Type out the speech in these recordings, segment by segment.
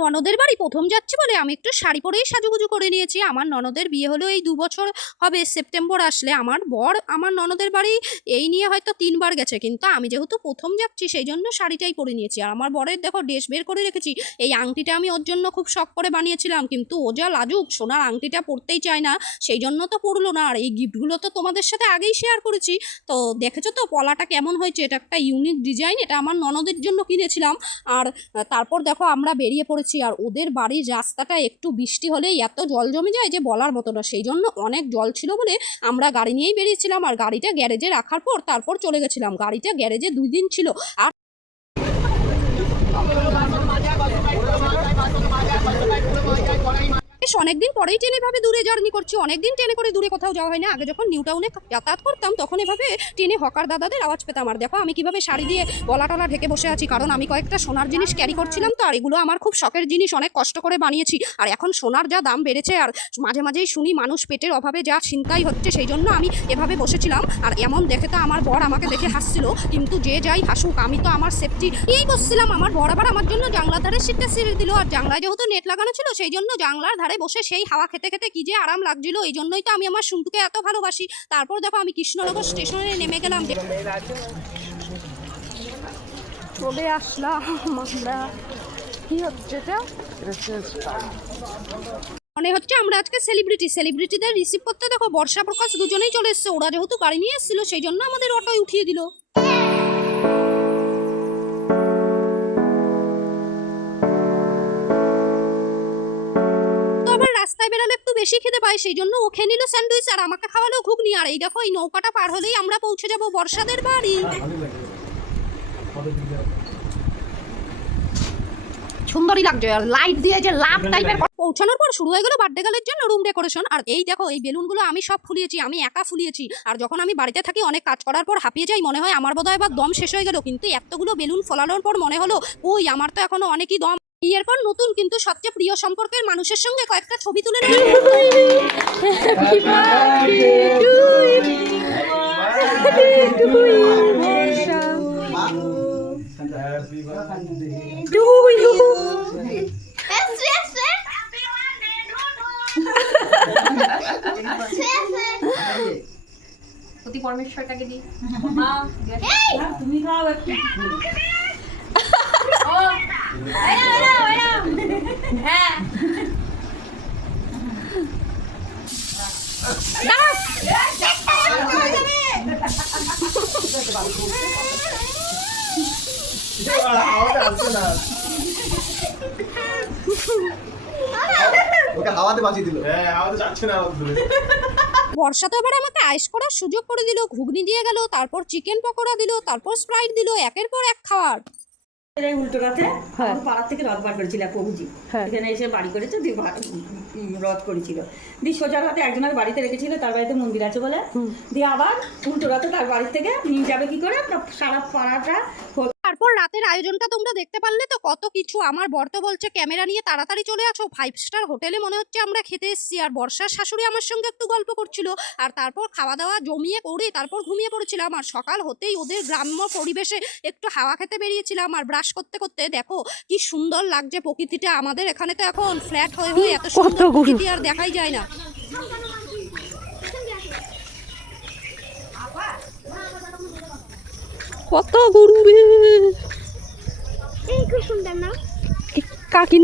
ননদের বাড়ি প্রথম যাচ্ছি বলে আমি একটু শাড়ি পরেই সাজুগুজু করে নিয়েছি। আমার ননদের বিয়ে হলো এই দু বছর হবে, সেপ্টেম্বর আসলে। আমার বর, আমার ননদের বাড়ি এই নিয়ে হয়তো তিনবার গেছে, কিন্তু আমি যেহেতু প্রথম যাচ্ছি সেই জন্য শাড়িটাই পরে নিয়েছি। আর আমার বরের দেখো ড্রেস বের করে রেখেছি, এই আংটিটা আমি ওর জন্য খুব শখ করে বানিয়েছিলাম, কিন্তু ও যা লাজুক, সোনার আংটিটা পরতেই চায় না সেই জন্য তো পরলো না। আর এই গিফটগুলো তো তোমাদের সাথে আগেই শেয়ার করেছি। তো দেখেছ তো পলাটা কেমন হয়েছে? এটা একটা ইউনিক ডিজাইন এটা আমার ননদের জন্য কিনেছিলাম। আর তারপর দেখো আমরা বেরিয়ে পড়েছি আর ওদের বাড়ির রাস্তাটা একটু বৃষ্টি হলেই এত জল জমে যায় যে বলার মতো না। সেই জন্য অনেক জল ছিল বলে আমরা গাড়ি নিয়েই বেরিয়েছিলাম আর গাড়িটা গ্যারেজে রাখার পর তারপর চলে গেছিলাম। গাড়িটা গ্যারেজে দুই দিন ছিল। আর বেশ অনেকদিন পরেই ট্রেনে এভাবে দূরে জার্নি করছি। অনেকদিন ট্রেনে করে দূরে কোথাও যাওয়া হয় না। আগে যখন নিউ টাউনে যাতায়াত করতাম, তখন এভাবে ট্রেনে হকার দাদাদের আওয়াজ পেতাম। আর দেখো, আমি কীভাবে শাড়ি দিয়ে গলা টলা ঢেকে বসে আছি, কারণ আমি কয়েকটা সোনার জিনিস ক্যারি করছিলাম তো, আর এগুলো আমার খুব শখের জিনিস, অনেক কষ্ট করে বানিয়েছি। আর এখন সোনার যা দাম বেড়েছে, আর মাঝে মাঝেই শুনি মানুষ পেটের অভাবে যা চিন্তাই হচ্ছে, সেই জন্য আমি এভাবে বসেছিলাম। আর এমন দেখে তো আমার বর আমাকে দেখে হাসছিল, কিন্তু যে যাই হাসুক, আমি তো আমার সেফটি এই বসছিলাম। আমার বর আবার আমার জন্য জানলার ধারে সিটটা ছিঁড়ে দিল। আর জানলায় যেহেতু নেট লাগানো ছিল, সেই জন্য জানলার ধারে বসে সেই হাওয়া খেতে খেতে কি যে আরাম লাগছিল। এই জন্যই তো আমি আমার শুনটুকে এত ভালোবাসি। তারপর দেখো আমি কৃষ্ণনগর স্টেশনে নেমে গেলাম চলে আসলাম এটা? মনে হচ্ছে আমরা আজকে সেলিব্রিটি সেলিব্রিটিদের রিসিভ করতে দেখো বর্ষা প্রকাশ দুজনেই চলে এসছে। ওরা যেহেতু গাড়ি নিয়ে এসেছিল, সেই জন্য আমাদের অটোয় উঠিয়ে দিল। রাস্তায় বেরোলে একটু বেশি খেতে পাই সেই জন্য ও খেয়ে নিল স্যান্ডউইচ আর আমাকে খাওয়ালো ঘুগনি। আর এই দেখো এই নৌকাটা পার হলেই আমরা পৌঁছে যাব বর্ষাদের বাড়ি। সুন্দরই লাগছে আর লাইট দিয়ে যে লাভ টাইপের পৌঁছানোর পর শুরু হয়ে গেল বার্থডে গালের জন্য রুম ডেকোরেশন আর এই দেখো এই বেলুনগুলো আমি সব ফুলিয়েছি আমি একা ফুলিয়েছি। আর যখন আমি বাড়িতে থাকি অনেক কাজ করার পর হাঁপিয়ে যাই মনে হয় আমার বোধহয় এবার দম শেষ হয়ে গেল। কিন্তু এতগুলো বেলুন ফলানোর পর মনে হলো ওই আমার তো এখনও অনেকই দম বিয়ের পর নতুন কিন্তু সবচেয়ে প্রিয় সম্পর্কের মানুষের সঙ্গে কয়েকটা ছবি তুলে প্রতি পরমেশ্বরটাকে দিই। তুমি খাও একটু। হ্যাঁ। ওকে হাওয়াতে বাঁচিয়ে দিল। হ্যাঁ আমাদের যাচ্ছে না বর্ষা তো এবার আমাকে আইস করার সুযোগ করে দিল ঘুগনি দিয়ে গেল তারপর চিকেন পকোড়া দিল তারপর স্প্রাইট দিল একের পর এক খাওয়ার এই উল্টো রাতে পাড়ার থেকে রথ বার করেছিল প্রভুজি। এখানে এসে বাড়ি করেছে দিয়ে রথ করেছিল। দিয়ে সোজা রাতে একজনের বাড়িতে রেখেছিল তার বাড়িতে মন্দির আছে বলে। দিয়ে আবার উল্টো রাতে তার বাড়ি থেকে নিয়ে যাবে কি করে? সারা পাড়াটা তারপর রাতের আয়োজনটা তোমরা দেখতে পারলে তো কত কিছু। আমার বর্ত বলছে ক্যামেরা নিয়ে তাড়াতাড়ি চলে আসো। ফাইভ স্টার হোটেলে মনে হচ্ছে আমরা খেতে এসেছি। আর বর্ষার শাশুড়ি আমার সঙ্গে একটু গল্প করছিল। আর তারপর খাওয়া দাওয়া জমিয়ে করে তারপর ঘুমিয়ে পড়েছিলাম। আর সকাল হতেই ওদের গ্রাম্য পরিবেশে একটু হাওয়া খেতে বেরিয়েছিলাম। আর ব্রাশ করতে করতে দেখো কি সুন্দর লাগছে প্রকৃতিটা। আমাদের এখানে তো এখন ফ্ল্যাট হয়ে হয়ে এত সুন্দর প্রকৃতি আর দেখাই যায় না কত গরু এই খুব সুন্দর না কাকি নাম কুসুম এর নাম কি জানো এর নাম হচ্ছে এর এর নাম হচ্ছে মিষ্টি এর নাম পিঙ্কি এর নাম পিঙ্কি এর নাম কিউটি সবার নাম জানিস ওদের নাম কি জানি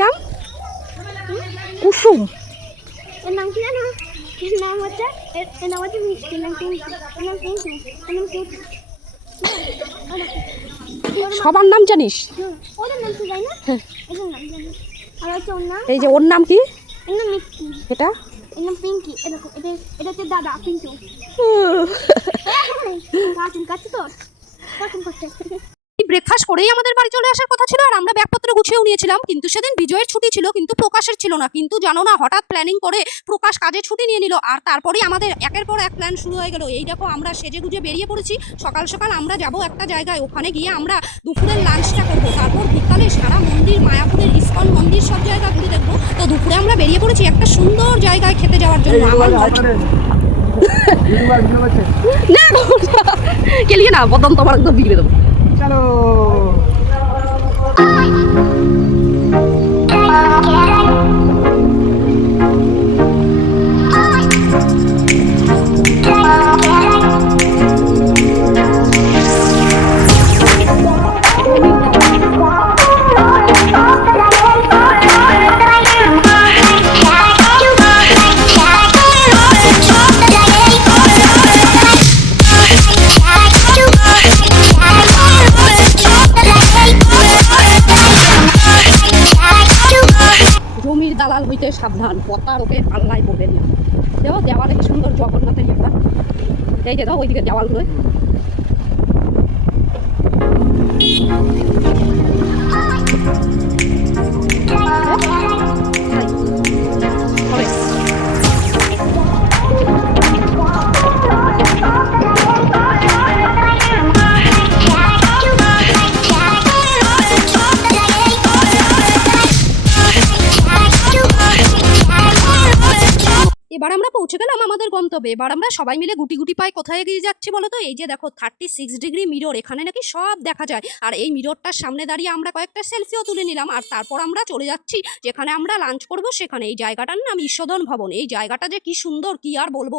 না। এদের নাম জানি আর হচ্ছে ওর নাম এই যে ওর নাম কি? নাম এটা? নাম পিঙ্কি। এটা এটা দাদা পিন্টু কাছে তো কার্টুন করছে ব্রেকফাস্ট করেই আমাদের বাড়ি চলে আসার কথা ছিল আর আমরা ব্যাগপত্র গুছিয়েও নিয়েছিলাম। কিন্তু সেদিন বিজয়ের ছুটি ছিল কিন্তু প্রকাশের ছিল না। কিন্তু জানো না হঠাৎ প্ল্যানিং করে প্রকাশ কাজে ছুটি নিয়ে নিল আর তারপরেই আমাদের একের পর এক প্ল্যান শুরু হয়ে গেল। এই দেখো আমরা সেজে গুজে বেরিয়ে পড়েছি। সকাল সকাল আমরা যাব একটা জায়গায় ওখানে গিয়ে আমরা দুপুরের লাঞ্চটা করব। তারপর বিকালে সারা মন্দির মায়াপুরের ইস্কন মন্দির সব জায়গা ঘুরে দেখব। তো দুপুরে আমরা বেরিয়ে পড়েছি একটা সুন্দর জায়গায় খেতে যাওয়ার জন্য। আমার না কেলিয়ে না বদন তোমার একদম বিগড়ে দেবো। চলো। সাবধান পতা ওকে আল্লাহ পড়বে না। দেখো দেওয়ালে কি সুন্দর জগন্নাথের ইয়েটা এই যে দাও, ওইদিকে দেওয়ালগুলো গন্তব্যে এবার আমরা সবাই মিলে গুটি গুটি পায়ে কোথায় এগিয়ে যাচ্ছি বলো তো? এই যে দেখো থার্টি সিক্স ডিগ্রি মিরর এখানে নাকি সব দেখা যায়। আর এই মিররটার সামনে দাঁড়িয়ে আমরা কয়েকটা সেলফিও তুলে নিলাম। আর তারপর আমরা চলে যাচ্ছি, যেখানে আমরা লাঞ্চ করব সেখানে। এই জায়গাটার নাম ঈশ্বদন ভবন। এই জায়গাটা যে কি সুন্দর, কি আর বলব?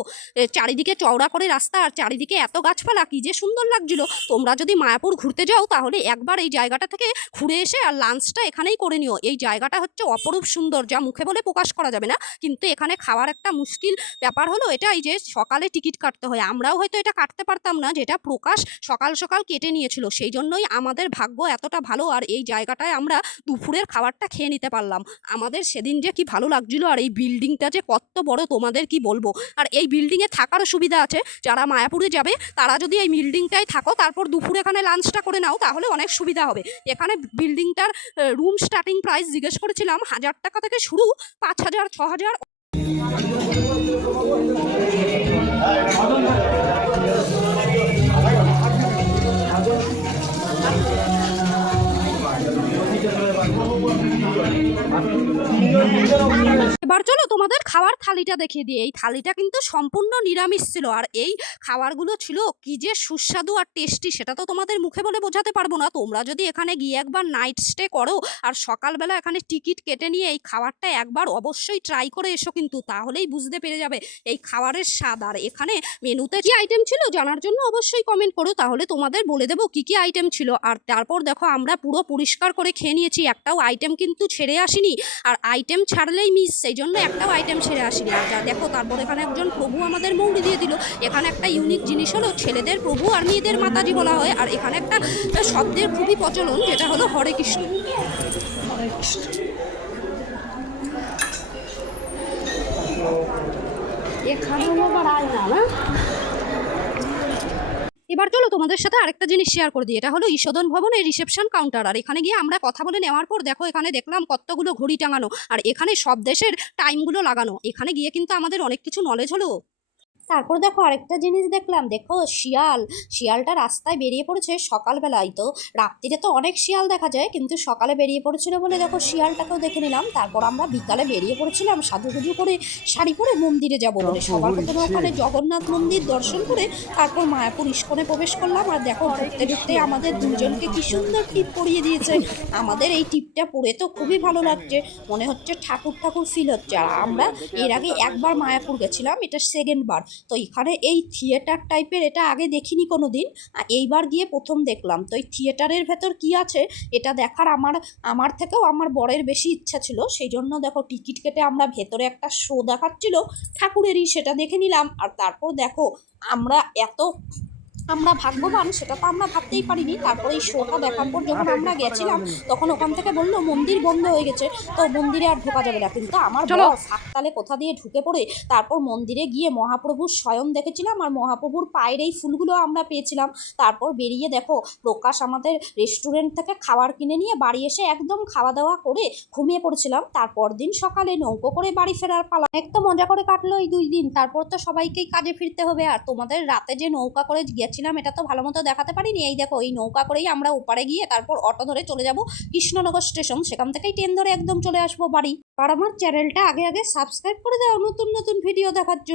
চারিদিকে চওড়া করে রাস্তা আর চারিদিকে এত গাছপালা, কি যে সুন্দর লাগছিল। তোমরা যদি মায়াপুর ঘুরতে যাও, তাহলে একবার এই জায়গাটা থেকে ঘুরে এসে আর লাঞ্চটা এখানেই করে নিও। এই জায়গাটা হচ্ছে অপরূপ সুন্দর, যা মুখে বলে প্রকাশ করা যাবে না। কিন্তু এখানে খাওয়ার একটা মুশকিল ব্যাপার হলো এটাই যে সকালে টিকিট কাটতে হয়, আমরাও হয়তো এটা কাটতে পারতাম না, যেটা প্রকাশ সকাল সকাল কেটে নিয়েছিল। সেই জন্যই আমাদের ভাগ্য এতটা ভালো আর এই জায়গাটায় আমরা দুপুরের খাবারটা খেয়ে নিতে পারলাম। আমাদের সেদিন যে কি ভালো লাগছিল আর এই বিল্ডিংটা যে কত বড়, তোমাদের কি বলব? আর এই বিল্ডিংয়ে থাকারও সুবিধা আছে। যারা মায়াপুরে যাবে, তারা যদি এই বিল্ডিংটায় থাকো, তারপর দুপুরে এখানে লাঞ্চটা করে নাও, তাহলে অনেক সুবিধা হবে। এখানে বিল্ডিংটার রুম স্টার্টিং প্রাইস জিজ্ঞেস করেছিলাম, হাজার টাকা থেকে শুরু, পাঁচ হাজার, ছ হাজার চলো তোমাদের খাওয়ার থালিটা দেখিয়ে দিই। এই থালিটা কিন্তু সম্পূর্ণ নিরামিষ ছিল। আর এই খাবারগুলো ছিল কি যে সুস্বাদু আর টেস্টি সেটা তো তোমাদের মুখে বলে বোঝাতে পারব না। তোমরা যদি এখানে গিয়ে একবার নাইট স্টে করো আর সকালবেলা এখানে টিকিট কেটে নিয়ে এই খাবারটা একবার অবশ্যই ট্রাই করে এসো কিন্তু তাহলেই বুঝতে পেরে যাবে এই খাবারের স্বাদ। আর এখানে মেনুতে কি আইটেম ছিল জানার জন্য অবশ্যই কমেন্ট করো। তাহলে তোমাদের বলে দেবো কি কি আইটেম ছিল। আর তারপর দেখো আমরা পুরো পরিষ্কার করে খেয়ে নিয়েছি। একটাও আইটেম কিন্তু ছেড়ে আসিনি। আর আইটেম ছাড়লেই মিস সেই জন্য একটাও আইটেম ছেড়ে আসিনি। আর যা দেখো, তারপর এখানে একজন প্রভু আমাদের মৌরি দিয়ে দিল। এখানে একটা ইউনিক জিনিস হলো, ছেলেদের প্রভু আর মেয়েদের মাতাজি বলা হয়। আর এখানে একটা শব্দের খুবই প্রচলন, যেটা হলো হরে কৃষ্ণ। এখানেও আবার আয় না না? এবার চলো তোমাদের সাথে আরেকটা জিনিস শেয়ার করে দিই। এটা হলো ইসদন ভবনের রিসেপশন কাউন্টার আর এখানে গিয়ে আমরা কথা বলে নেওয়ার পর দেখো এখানে দেখলাম কতগুলো ঘড়ি টাঙানো। আর এখানে সব দেশের টাইমগুলো লাগানো। এখানে গিয়ে কিন্তু আমাদের অনেক কিছু নলেজ হলো। তারপর দেখো আরেকটা জিনিস দেখলাম দেখো শিয়াল শিয়ালটা রাস্তায় বেরিয়ে পড়েছে সকালবেলায়। তো রাত্রিরে তো অনেক শিয়াল দেখা যায় কিন্তু সকালে বেরিয়ে পড়েছিল বলে দেখো শিয়ালটাকেও দেখে নিলাম। তারপর আমরা বিকালে বেরিয়ে পড়েছিলাম সাজুগুজু করে শাড়ি পরে মন্দিরে যাব বলে। সবার প্রথমে ওখানে জগন্নাথ মন্দির দর্শন করে তারপর মায়াপুর ইস্কনে প্রবেশ করলাম। আর দেখো ঢুকতে ঢুকতে আমাদের দুজনকে কি সুন্দর টিপ পরিয়ে দিয়েছে। আমাদের এই টিপটা পরে তো খুবই ভালো লাগছে। মনে হচ্ছে ঠাকুর ঠাকুর ফিল হচ্ছে। আর আমরা এর আগে একবার মায়াপুর গেছিলাম এটা সেকেন্ড বার। তো এখানে এই থিয়েটার টাইপের এটা আগে দেখিনি কোনো দিন এইবার গিয়ে প্রথম দেখলাম। তো এই থিয়েটারের ভেতর কি আছে, এটা দেখার আমার আমার থেকেও আমার বরের বেশি ইচ্ছা ছিল। সেই জন্য দেখো টিকিট কেটে আমরা ভেতরে একটা শো দেখাচ্ছিল, ঠাকুরেরই সেটা দেখে নিলাম। আর তারপর দেখো আমরা এত আমরা ভাগ্যবান সেটা তো আমরা ভাবতেই পারিনি। তারপরে এই শোটা দেখার পর যখন আমরা গেছিলাম তখন ওখান থেকে বলল মন্দির বন্ধ হয়ে গেছে তো মন্দিরে আর ঢোকা যাবে না। কিন্তু আমার ফাঁকতালে কোথা দিয়ে ঢুকে পড়ে তারপর মন্দিরে গিয়ে মহাপ্রভুর স্বয়ং দেখেছিলাম আর মহাপ্রভুর পায়ের এই ফুলগুলো আমরা পেয়েছিলাম। তারপর বেরিয়ে দেখো প্রকাশ আমাদের রেস্টুরেন্ট থেকে খাবার কিনে নিয়ে বাড়ি এসে একদম খাওয়া দাওয়া করে ঘুমিয়ে পড়েছিলাম। তারপর দিন সকালে নৌকো করে বাড়ি ফেরার পালা। এক তো মজা করে কাটলো এই দুই দিন। তারপর তো সবাইকেই কাজে ফিরতে হবে। আর তোমাদের রাতে যে নৌকা করে গেছিলাম এটা তো ভালো মতো দেখাতে পারিনি। এই দেখো, এই নৌকা করেই আমরা ওপারে গিয়ে তারপর অটো ধরে চলে যাব কৃষ্ণনগর স্টেশন। সেখান থেকেই ট্রেন ধরে একদম চলে আসব বাড়ি। আর আমার চ্যানেলটা আগে আগে সাবস্ক্রাইব করে দেওয়া নতুন নতুন ভিডিও দেখার জন্য।